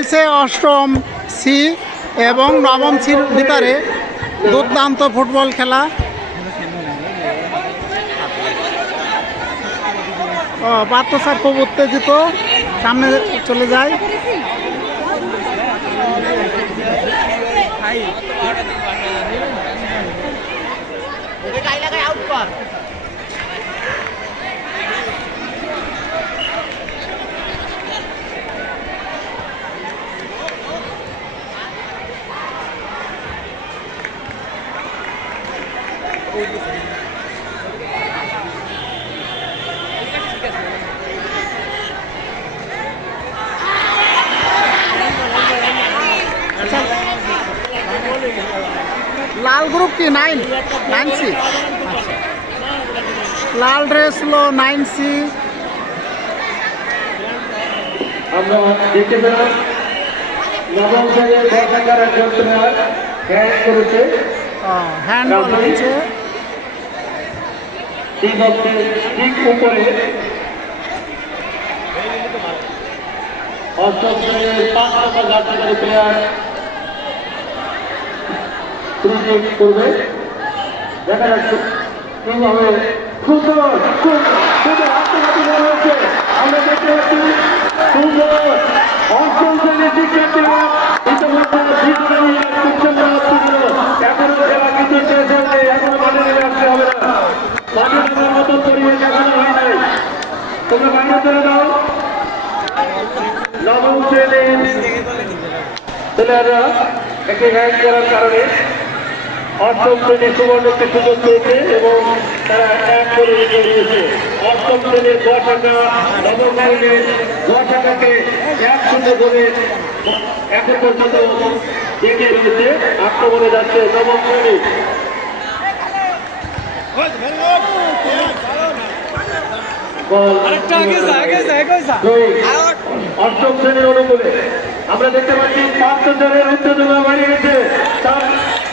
চলছে অষ্টম সি এবং নবম সির ভিতরে দুর্দান্ত ফুটবল খেলা। ও পাত্র স্যার খুব উত্তেজিত। সামনে চলে যায়। লাল গ্রুপ কি নাইন নাইন সি লাল ড্রেস হলো নাইন সি আমরা দেখতে পেলাম নবম শ্রেণির একজন প্লেয়ার হ্যান্ড করেছে। হ্যান্ড বল এই বক্সের ঠিক উপরে অষ্টম শ্রেণির পাঁচ নম্বর জাতীয় প্লেয়ার প্রজেক্ট করবে। দেখা যাচ্ছে কীভাবে সুন্দর সুন্দর আত্মঘাতী বল হচ্ছে আমরা দেখতে পাচ্ছি সুন্দর অষ্টম শ্রেণির শিক্ষার্থীরা ইতিমধ্যে খুব সুন্দর ছিল এখনও খেলা কিন্তু শেষ হয়নি। এখনও মাঠে নেমে আসতে হবে না। একটি হ্যান্ড করার কারণে অষ্টম শ্রেণির সুবর্ণ একটি সুযোগ পেয়েছে এবং তারা এক করে এগিয়ে দিয়েছে অষ্টম শ্রেণির এক শূন্য করে এখন পর্যন্ত এগিয়ে রয়েছে আক্রমণে যাচ্ছে নবম শ্রেণি। অষ্টম শ্রেণির অনুকূলে। আমরা দেখতে পাচ্ছি পাঁচ জনের উত্তেজনা বাড়িয়ে গেছে তার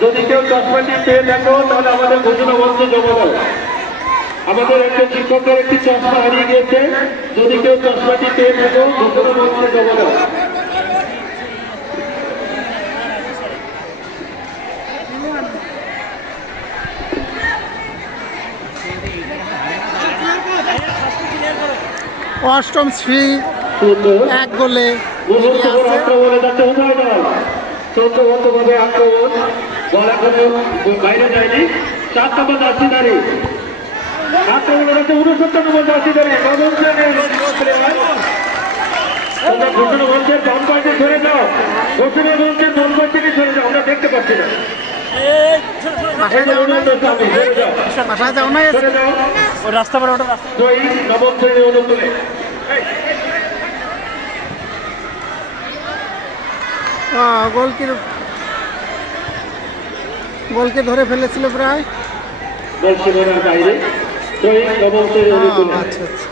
যদি কেউ চশমাটি পেয়ে থাকো তাহলে আমাদের ঘোষণা মঞ্চ জমা দাও। আমাদের একজন শিক্ষকের একটি চশমা হারিয়ে গিয়েছে। যদি কেউ চশমাটি পেয়ে থাকো ঘোষণা মঞ্চে জমা দাও। অষ্টম শ্রী এক গোলে আছে আক্রমণে বল এখনও বাইরে যায়নি। চার নম্বর জার্সিদারি আক্রমণে যাচ্ছে উনসত্তর নম্বর শ্রেণির প্লেয়ার তোমরা ঘোষণা মঞ্চের বাম পাশে সরে যাও। ঘোষণা মঞ্চের বাম পাশ থেকে সরে যাও। আমরা দেখতে পাচ্ছি না। রাস্তা পরে ওটা রাস্তা। জয়ী নবম শ্রেণির অনুকূলে গোলকির গোলকে ধরে ফেলেছিল প্রায়। আচ্ছা আচ্ছা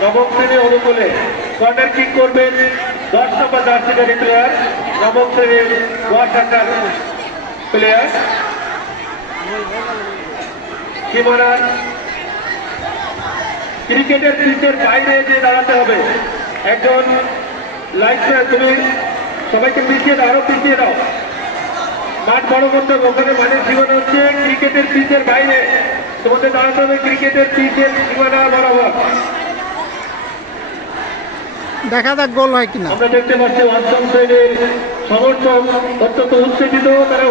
নবম শ্রেণির অনুকূলে কর্নার কিক করবেন দশ নম্বর জার্সিকারী প্লেয়ার নবম শ্রেণির ওয়াশ আকার প্লেয়ার সীমানার ক্রিকেটের পিচের বাইরে যে দাঁড়াতে হবে একজন লাইফ তুমি সবাইকে পিছিয়ে দাও আরও পিছিয়ে দাও। মাঠ বড় করতে হবে ওখানে মাঠের সীমানা হচ্ছে ক্রিকেটের পিচের বাইরে। তোমাদের দাঁড়াতে হবে ক্রিকেটের পিচের সীমানা বরাবর। দেখা যাক গোল হয় কিনা। আমরা দেখতে পাচ্ছি অষ্টম শ্রেণির সমর্থক অত্যন্ত উত্তেজিত, তারা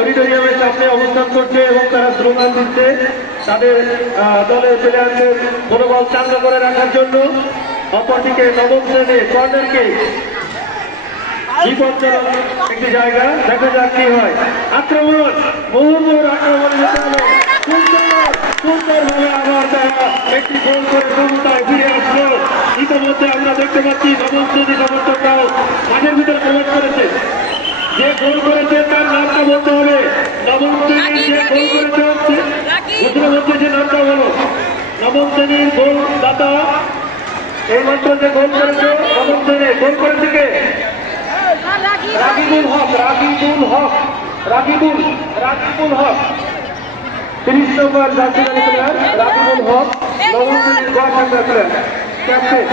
অডিটোরিয়ামের সামনে অবস্থান করছে এবং তারা স্লোগান দিচ্ছে তাদের দলের প্লেয়ারদের মনোবল চাঙ্গা করে রাখার জন্য। অপরদিকে নবম শ্রেণির কর্নারকে একটি জায়গা। দেখা যাক কি হয়। আক্রমণ, মুহুর্মুহুর আক্রমণ সুন্দর সুন্দর সুন্দরভাবে তারা একটি গোল করে সমতায় ফিরে আসলো। ইতিমধ্যে আমরা দেখতে পাচ্ছি নবম শ্রেণি সমর্থকরাও মাঠের ভিতরে প্রবেশ করেছে যে গোল করেছে তার নামটা বলতে হবে। নবম শ্রেণির যে গোল করেছে হচ্ছে। হচ্ছে যে নামটা হলো নবম শ্রেণির গোল দাতা। এই মাত্র যে গোল করেছে নবম শ্রেণির গোল করেছে কে? রাকিবুল হক রাকিবুল হক রাকিবুল রাকিবুল হক। তিরিশ নম্বর জাতীয় রাকিবুল হক নবম শ্রেণির গোল প্লেয়ার। ক্যাপ্টেন।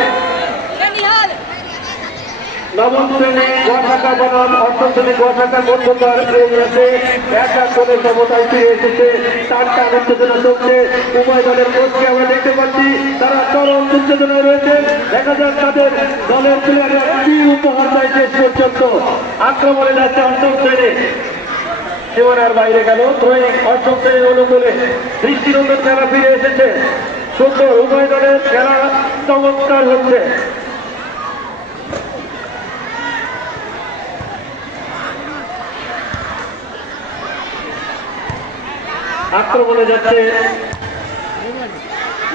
নবম শ্রেণি গোয়াশাখা বনাম অষ্টম শ্রেণি গোয়াশাখার মধ্যকার এই ম্যাচে করে সমতায় ফিরে এসেছে তার টান উত্তেজনা চলছে উভয় দলের কোচকে আমরা দেখতে পাচ্ছি তারা চরম উত্তেজনা রয়েছে দেখা যাক তাদের দলের প্লেয়াররা কি উপহার দেয় শেষ পর্যন্ত আক্রমণে যাচ্ছে অষ্টম শ্রেণি সীমানার বাইরে গেল থ্রোয়িং অষ্টম শ্রেণির অনুকূলে দৃষ্টিনন্দন খেলা ফিরে এসেছে সুন্দর উভয় দলের খেলা চমৎকার হচ্ছে। আক্রমণে যাচ্ছে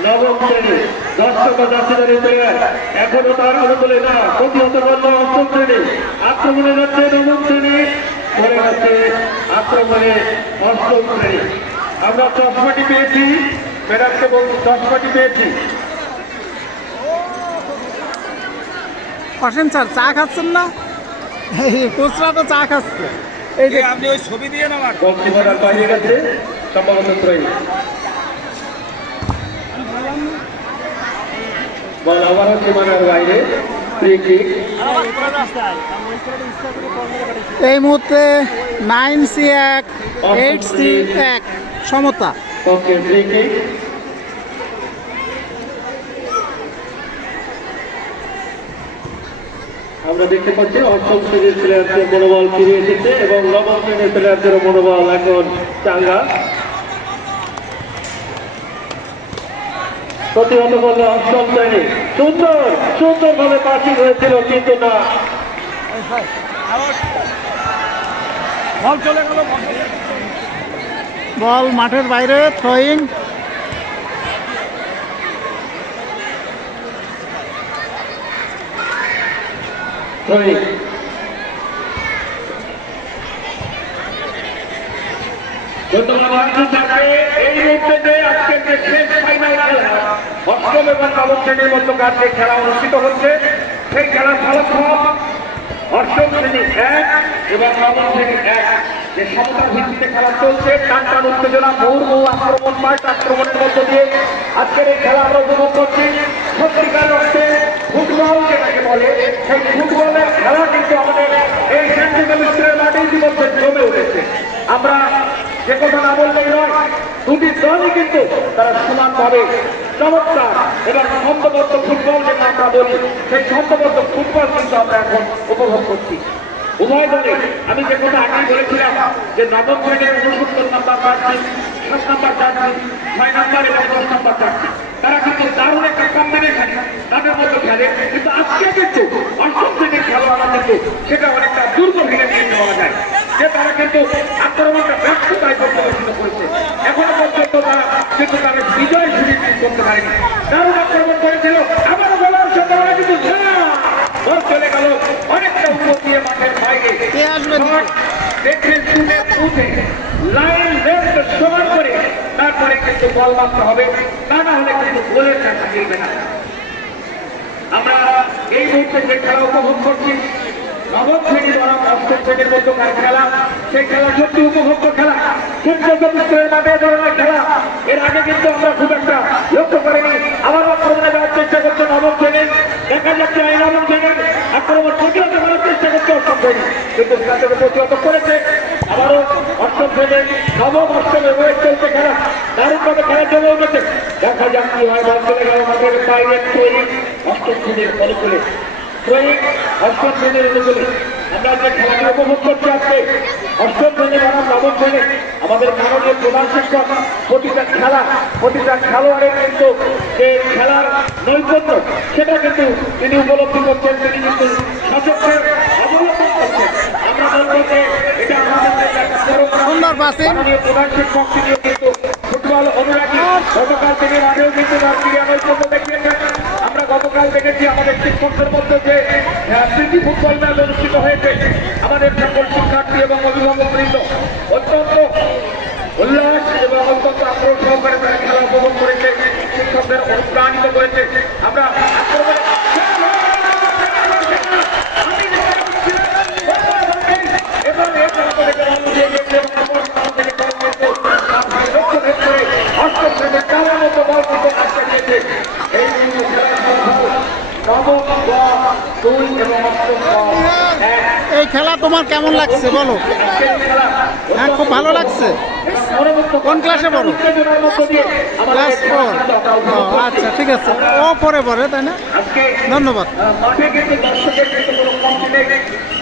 নবম শ্রেণি। দশ টাকা যাত্রীদের প্লেয়ার এখনও তার অনুকূলে না প্রতিহত করল অষ্টম শ্রেণি। আক্রমণে যাচ্ছে নবম শ্রেণি। ধরে যাচ্ছে আক্রমণে অষ্টম শ্রেণি। আমরা চশমাটি পেয়েছি ম্যাডামকে বল চশমাটি পেয়েছি। অসেন স্যার চা খাচ্ছেন না? কোচরা তো চা খাচ্ছে। এই যে আপনি ওই ছবি দিয়ে না বাইরে গেছে। সম্ভবত ত্রয়ী বল আবারও সীমানার বাইরে। এই মুহূর্তে নাইন সি এক এইট সি এক সমতা। ওকে ফ্রি কিক আমরা দেখতে পাচ্ছি অষ্টম শ্রেণির প্লেয়ারদের মনোবল ফিরে এসেছে এবং নবম শ্রেণির প্লেয়ারদেরও মনোবল এখন চাঙ্গা। প্রতিহত করল অষ্টম শ্রেণি। সুন্দর সুন্দরভাবে পাসিং হয়েছিল কিন্তু না। বল চলে গেল মাঠের বাইরে থ্রোয়িং Throwing. এই মুহূর্তে আজকের যে শেষ ফাইনাল খেলা অষ্টম শ্রেণির মধ্যকার যে খেলা অনুষ্ঠিত হচ্ছে সেই খেলার ফলাফল অষ্টম শ্রেণি এবং নবম শ্রেণি এক যে সমতার ভিত্তিতে খেলা চলছে টান উত্তেজনা মৌর মৌ আক্রমণ পাল্ট আক্রমণের মধ্য আজকের এই খেলা আমরা উপভোগ করছি সত্যিকার অর্থে ফুটবল যেটাকে বলে সেই ফুটবলের খেলা কিন্তু আমাদের এই সেন্ট্রাল মিস্ত্রের মাঠে ইতিমধ্যে জমে উঠেছে আমরা যে কথা না বললেই নয়, দুটি দলই কিন্তু তারা সমানভাবে চমৎকার এবং ছন্দবদ্ধ ফুটবল যেটা আমরা বলি, সেই ছন্দবদ্ধ ফুটবল কিন্তু আমরা এখন উপভোগ করছি। উভয় দলে আমি যে কথা আগেই বলেছিলাম, যে নবম শ্রেণির উনসত্তর নাম্বার প্রার্থী, সাত নাম্বার প্রার্থী, ছয় নাম্বার এবং দশ নাম্বার প্রার্থী, তারা কিন্তু দারুণ একটা কম্বিনেশন তাদের মধ্যে খেলে। কিন্তু আজকে কিন্তু অষ্টম শ্রেণির খেলোয়াড়রা কিন্তু সেটা অনেকটা দুর্বল নিয়ে নেওয়া যায়। যে তারা কিন্তু আক্রমণটা ব্যর্থতায় পর্যবেক্ষিত করেছে। এখনও পর্যন্ত তারা কিন্তু তাদের বিজয় সুনিশ্চিত করতে পারেনি। দারুণ আক্রমণ করেছিল। আবারও বলার সম্ভাবনা কিন্তু না। চলে গেল। অনেকটা উপর দিয়ে মাঠের বাইরে। কে আসবেন? শট দেখে শুনে উঠে লাইন লেফট সমান করে তারপরে কিন্তু বল মারতে হবে। তা না হলে কিন্তু গোলের কাছে গিলবে না। আমরা এই মুহূর্তে যে খেলা উপভোগ করছি নবম শ্রেণি বনাম অষ্টম শ্রেণির খেলা। সেই খেলা সত্যি উপভোগ্য খেলা। সূর্য মিত্রের মাঠে ধরনের খেলা। এর আগে কিন্তু আমরা খুব লক্ষ্য করিনি। আবার আক্রমণে যাওয়ার চেষ্টা করছে নবম শ্রেণি। দেখা যাচ্ছে এই নবম শ্রেণি আক্রমণ প্রতিহত চেষ্টা করছে অষ্টম শ্রেণি। কিন্তু সেখান থেকে আবারও অষ্টম শ্রেণি নবম অষ্টমে রয়ে চলছে খেলা। দারুণভাবে খেলা চলে উঠেছে। দেখা যাক কি হয়, বল চলে গেল শ্রেণির প্রয়োগ অষ্টম শ্রেণির অনুকূলে আমরা যে খেলাটি উপভোগ করছি আজকে অষ্টম শ্রেণি বনাম নবম শ্রেণি আমাদের মাননীয় প্রধান শিক্ষক প্রতিটা খেলা প্রতিটা খেলোয়াড়ের কিন্তু যে খেলার নৈপুণ্য সেটা কিন্তু তিনি উপলব্ধি করছেন তিনি কিন্তু শাসককে অবলম্বন করছেন। আমরা বলব যে এটা আমাদের সুন্দর। মাননীয় প্রধান শিক্ষক তিনিও কিন্তু ফুটবল অনুরাগী। গতকাল থেকে মাঠেও কিন্তু ক্রীড়া নৈপুণ্য দেখিয়েছেন। গতকাল দেখেছি আমাদের শিক্ষকদের মধ্যে যে স্মৃতি ফুটবল ম্যাচ অনুষ্ঠিত হয়েছে। আমাদের সকল শিক্ষার্থী এবং অভিভাবক বৃন্দ অত্যন্ত উল্লাস এবং অত্যন্ত আগ্রহ সহকারে তারা খেলা উপভোগ করেছে। শিক্ষকদের অনুপ্রাণিত করেছে। আমরা আক্রমণে এবং এই খেলাটা থেকে মানুষ এগিয়ে গিয়েছে এবং অপর স্থান থেকে বল পেয়েছে। তার ভাই লক্ষ্য ভেদ করে অষ্টম শ্রেণির চারের মতো বল কিন্তু আটকে দিয়েছে। এই কিন্তু খেলার ফলাফল নবম গ দুই এবং অষ্টম গ এক। এই খেলা তোমার কেমন লাগছে বলো? হ্যাঁ খুব ভালো লাগছে। কোন ক্লাসে পড়ো? Class four. আচ্ছা ঠিক আছে। ও পরে পরে তাই না? ধন্যবাদ।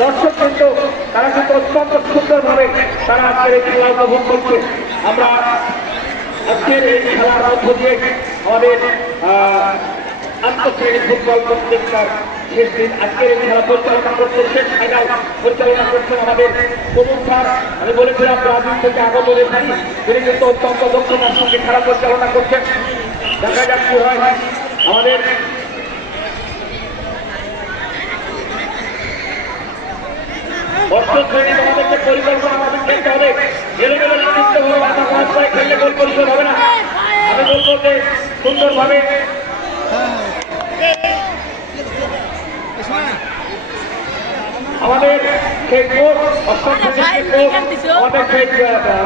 দর্শক কিন্তু তারা কিন্তু অত্যন্ত সুন্দরভাবে তারা আজকের এই খেলা উপভোগ করছে। আমরা আজকের এই খেলার মধ্য দিয়ে আমাদের ফুটবল প্রতিযোগিতার শেষ দিন, আজকের এই খেলা পরিচালনা করছেন শেষ ফাইনাল পরিচালনা করছেন আমাদের প্রমুখ স্যার। আমি বলেছিলাম, ব্রাজিল থেকে আগত রেফারি, তিনি কিন্তু অত্যন্ত দক্ষতার সঙ্গে খেলা পরিচালনা করছেন। দেখা যাক কি হয়। আমাদের অষ্টম শ্রেণি পরিকল্পনা আমাদের করতে হবে। গেলে গেলে নির্দিষ্ট ভাবে খেললে গোল পরিশোধ হবে না। আমি বলব যে সুন্দরভাবে আমাদের সেই কোচ অষ্টম শ্রেণির কোচ আমাদের সেই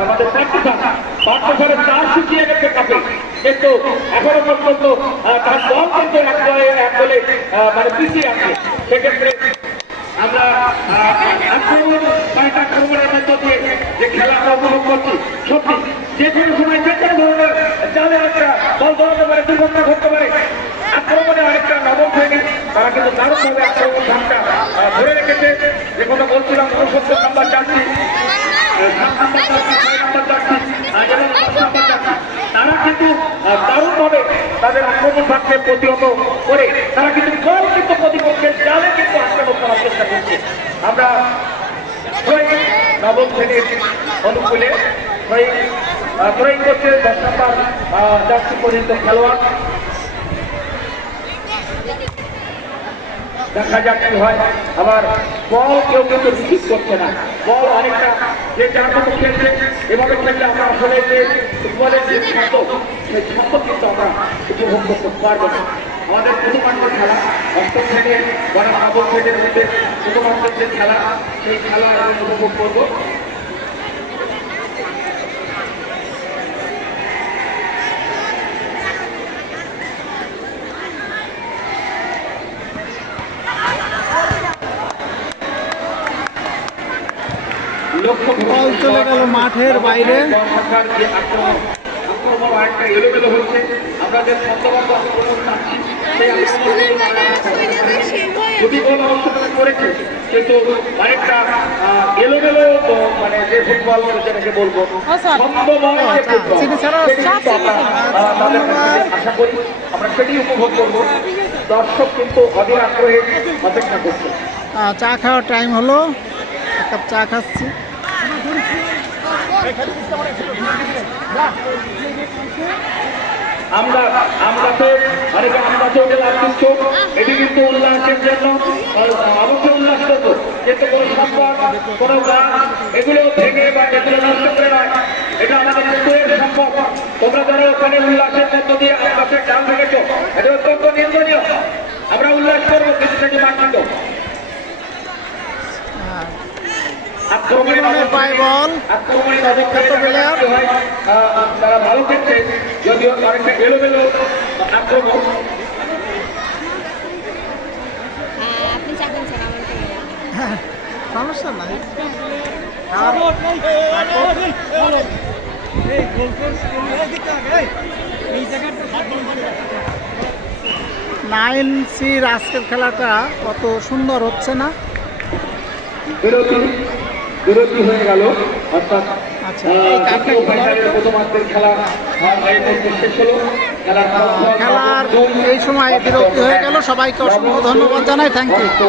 আমাদের পাঠ্যশালা পাঠ্যশালার চার শিখিয়ে গেছে কাপে কিন্তু এখনও পর্যন্ত আহ, তার দল কিন্তু এক দলে এক দলে আহ, মানে পিছিয়ে আছে। সেক্ষেত্রে আমরা আক্রমণ পাল্টা আক্রমণের মধ্য দিয়ে যে খেলা উপভোগ করছি সত্যি যে কোনো সময় যে কোনো ধরনের জালে একটা বল ধরতে পারে দুর্ঘটনা ঘটতে পারে আক্রমণে অনেকটা নবম শ্রেণি তারা কিন্তু দারুণভাবে আক্রমণ ধাপটা আহ, ধরে রেখেছে যে কথা বলছিলাম উনসত্তর নাম্বার চারটি সাত নাম্বার চারটি ছয় নাম্বার চারটি আহ, এবং দশ নাম্বার চারটি তারা কিন্তু আহ, দারুণভাবে তাদের ভাগকে প্রতিহত করে তারা কিন্তু কিন্তু প্রতিপক্ষের জালে কিন্তু আক্রমণ করার চেষ্টা করছে। আমরা নবম শ্রেণির অনুকূলে ড্রয়িং করছে দশ নম্বর জার্সি পরিচিত খেলোয়াড়। দেখা যাক কি হয়। আবার বল কেউ কিন্তু রিসিভ করছে না। বল অনেকটা যে যার মতো খেলছে। এভাবে খেললে আমরা আসলে যে ফুটবলের যে ছাত্র সেই ছন্দ কিন্তু আমরা উপভোগ করতে পারব না। আমাদের প্রথমার্থ খেলা, অষ্টম থেকে বড় নবম থেকে মধ্যে প্রথমার্থ যে খেলা, সেই খেলা আমরা উপভোগ করব লক্ষ্য বল চলে গেল মাঠের বাইরে। দর্শকরা যে আক্রমণ আক্রমণ অনেকটা এলোমেলো হচ্ছে আমরা যে ছন্দবদ্ধ আক্রমণ চাচ্ছি সেই স্কুলের বাইরে আক্রমণ চলে যাবে সেই ভয়ে গোল তারা করেছে কিন্তু অনেকটা এলোমেলো মানে যে ফুটবল যেটাকে বলব আচ্ছা, কিন্তু আমরা আহ, তাদের কাছ থেকে আশা করি আমরা সেটি উপভোগ করব। দর্শক কিন্তু অধীর আগ্রহে অপেক্ষা করছে। চা খাওয়ার টাইম হলো। এক কাপ চা খাচ্ছি। আমরা আমরাতে অনেকে আমরাতে ওঠে লাভ চোখ এটি কিন্তু উল্লাসের জন্য অবশ্যই উল্লাস করব কিন্তু কোনো সম্পদ কোনো গাছ এগুলো ভেঙে বা এগুলো নষ্ট করে নয় এটা আমাদের স্কুলের সম্পদ তোমরা যারা ওখানে উল্লাসের মধ্য দিয়ে আকাশের ডাল ভেঙেছো। এটা অত্যন্ত নিন্দনীয়। আমরা উল্লাস করব কিন্তু আক্রমণে বিমানের পায়ে বল। বিখ্যাত player। তারা ভালো খেলছে। যদিও অনেকটা এলোমেলো আক্রমণ। সমস্যা নাই। নাইন সির আজকের খেলাটা কত সুন্দর হচ্ছে না। বিরতি হয়ে গেল। অর্থাৎ আচ্ছা, খেলার ফলাফল এই সময় বিরক্তি হয়ে গেল। সবাইকে অসংখ্য ধন্যবাদ জানাই। Thank you